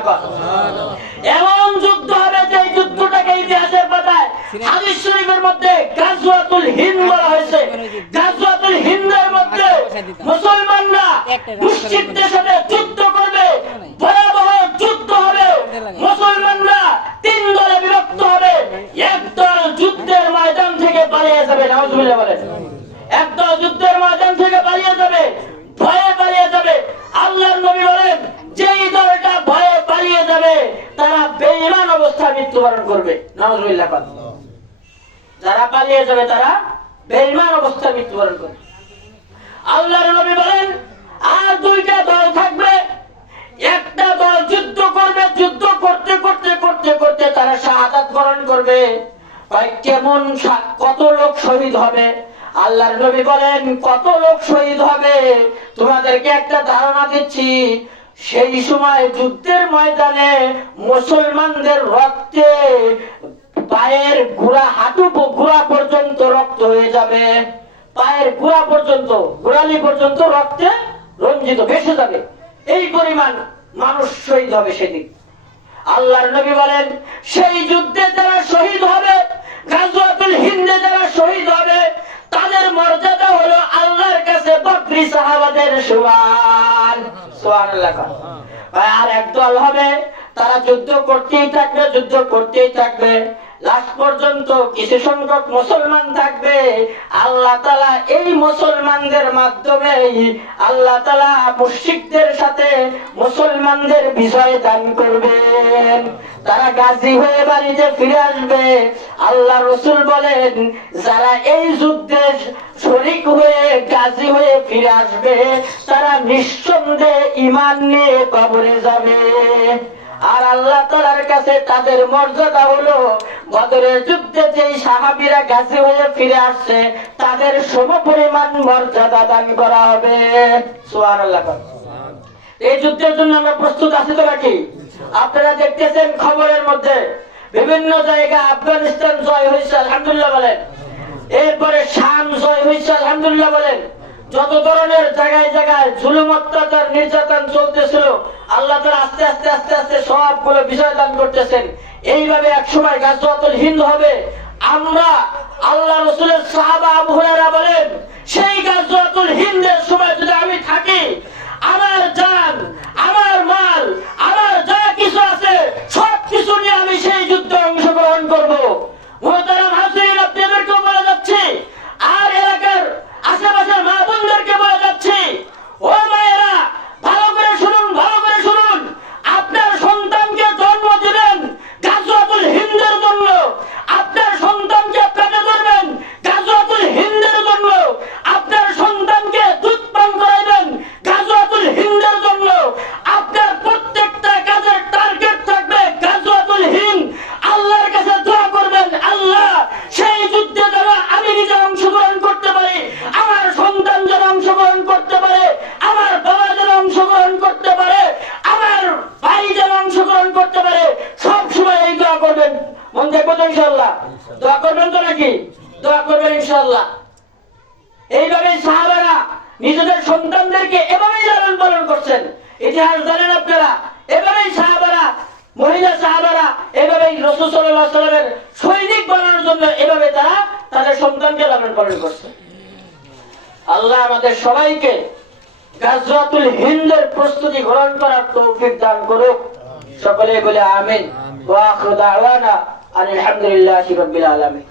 সুবহানাল্লাহ কর। এমন যুদ্ধ হবে যে যুদ্ধটাকে ইতিহাসের পাতায় হাদিস শরীফের মধ্যে গাজওয়াতুল হিন্দ বলা হয়েছে। গাজওয়াতুল হিন্দের মধ্যে মুসলমানরা মুশরিকদের সাথে যুদ্ধ করবে, ভয়াবহ যুদ্ধ হবে। মুসলমানরা তিন দলে বিভক্ত হবে। এক দল যুদ্ধের ময়দান থেকে পালিয়ে যাবে, নাউজুবিল্লাহ বলেন। এক দল যুদ্ধের ময়দান থেকে পালিয়ে যাবে, ভয়ে পালিয়ে যাবে। আল্লাহর নবী বলেন যেই দলটা ভয়ে পালিয়ে যাবে তারা বেঈমান অবস্থায় মৃত্যুবরণ করবে, নাউজুবিল্লাহ। যারা পালিয়ে যাবে তারা বেঈমান অবস্থায় মৃত্যুবরণ করবে। আল্লাহর নবী বলেন আর দুইটা দল থাকবে। একটা দল যুদ্ধ করবে, যুদ্ধ করতে করতে করতে করতে তারা শাহাদাত বরণ করবে। কেমন কত লোক শহীদ হবে? আল্লাহর নবী বলেন কত লোক শহীদ হবে তোমাদেরকে একটা ধারণা দিচ্ছি। সেই সময় যুদ্ধের ময়দানে মুসলমানদের রক্তে পায়ের গোড়া, হাঁটু গোড়া পর্যন্ত রক্ত হয়ে যাবে। পায়ের গোড়া পর্যন্ত, গোড়ালি পর্যন্ত রক্তে রঞ্জিত ভেসে যাবে। এই পরিমাণ মানুষ শহীদ হবে সেদিন। আল্লাহর নবী বলেন সেই যুদ্ধে যারা শহীদ হবে, গাজওয়াতুল হিন্দে যারা শহীদ হবে, তাদের মর্যাদা হলো আল্লাহর কাছে বকরি সাহাবাদের সমান। সুবহানাল্লাহ। আর একদল হবে তারা যুদ্ধ করতেই থাকবে, যুদ্ধ করতেই থাকবে। লাস্ট পর্যন্ত কিছু সংখ্যক মুসলমান থাকবে। আল্লাহ তাআলা এই মুসলমানদের মাধ্যমে আল্লাহ তাআলা মুশরিকদের সাথে মুসলমানদের বিজয় দান করবেন। তারা গাজী হয়ে বাড়িতে ফিরে আসবে। আল্লাহ রাসূল বলেন যারা এই যুদ্ধে শরীক হয়ে গাজী হয়ে ফিরে আসবে তারা নিঃসন্দেহে ঈমান নিয়ে কবরে যাবে। আর আল্লাহ তাআলার কাছে তাদের মর্যাদা হলো বদরের যুদ্ধে যেই সাহাবীরা গাজী হয়ে ফিরে আসছে তাদের সমপরিমাণ মর্যাদা দান করা হবে। সুবহানাল্লাহ। এই যুদ্ধের জন্য আমরা প্রস্তুত আছি তো নাকি? আপনারা দেখতেছেন খবরের মধ্যে বিভিন্ন জায়গা আফগানিস্তান জয় হয়েছে, আলহামদুলিল্লাহ বলেন। এরপরে শাম জয় হয়েছে, আলহামদুলিল্লাহ বলেন। যত ধরনের জায়গায় জায়গায় জুলুম, অত্যাচার, নির্যাতন চলতেছিল আল্লাহ তাআলা আস্তে আস্তে আস্তে আস্তে সবগুলো বিজয় দান করতেছেন। এইভাবে একসময় গাজওয়াতুল হিন্দ হবে। আমরা আল্লাহ রাসূলের সাহাবা আবু হুরায়রা বলেন সেই গাজওয়াতুল হিন্দের সময় যদি আমি থাকি, আমার জান, আমার মাল, আমার যা কিছু আছে সব কিছু নিয়ে আমি সেই যুদ্ধে অংশগ্রহণ করব। মুহতারাম হাজিরিন, আপনাদেরকে বলে যাচ্ছি আর এলাকার আশেপাশের মা বোনদেরকে বলে যাচ্ছি, ও মায়েরা ভালো করে শুনুন, ভালো করে শুনুন। আপনার সন্তানকে জন্ম দিবেন গাজওয়াতুল হিন্দের জন্য, আপনার সন্তানকে পেটে ধরবেন গাজওয়াতুল হিন্দের জন্য, আপনার সন্তানকে দুধ পান করাইবেন গাজওয়াতুল হিন্দের জন্য। আপনার প্রত্যেকটা কাজের টার্গেট থাকবে গাজওয়াতুল হিন্দ। আল্লাহর কাছে দোয়া করবেন, আল্লাহ সেই যুদ্ধে যেন আমি নিজে অংশগ্রহণ করতে পারি, আমার সন্তান যেন অংশগ্রহণ করতে পারে, আমার বাবা যেন অংশগ্রহণ করতে পারে, আমার ভাই যেন অংশগ্রহণ করতে পারে। সব সময় এই দোয়া করবেন। মন দেখবো তো ইনশাআল্লাহ? দোয়া করবেন তো নাকি? দোয়া করবেন ইনশাআল্লাহ। এইভাবে সাহাবারা নিজেদের সন্তানদেরকে এভাবেই লালন পালন করছেন। ইতিহাস জানেন আপনারা, এভাবেই সাহাবারা, মহিলা সাহাবারা এভাবেই রাসূল সাল্লাল্লাহু আলাইহি ওয়াসাল্লামের সৈনিক বানানোর জন্য এভাবে তারা তাদের সন্তানকে লালন পালন করছে। আল্লাহ আমাদের সবাইকে গাজওয়াতুল হিন্দের প্রস্তুতি গ্রহণ করার তৌফিক দান করুক। সকলে বলে আমিন। ওয়া আখিরু দাওয়ানা আলহামদুলিল্লাহি রাব্বিল আলামিন।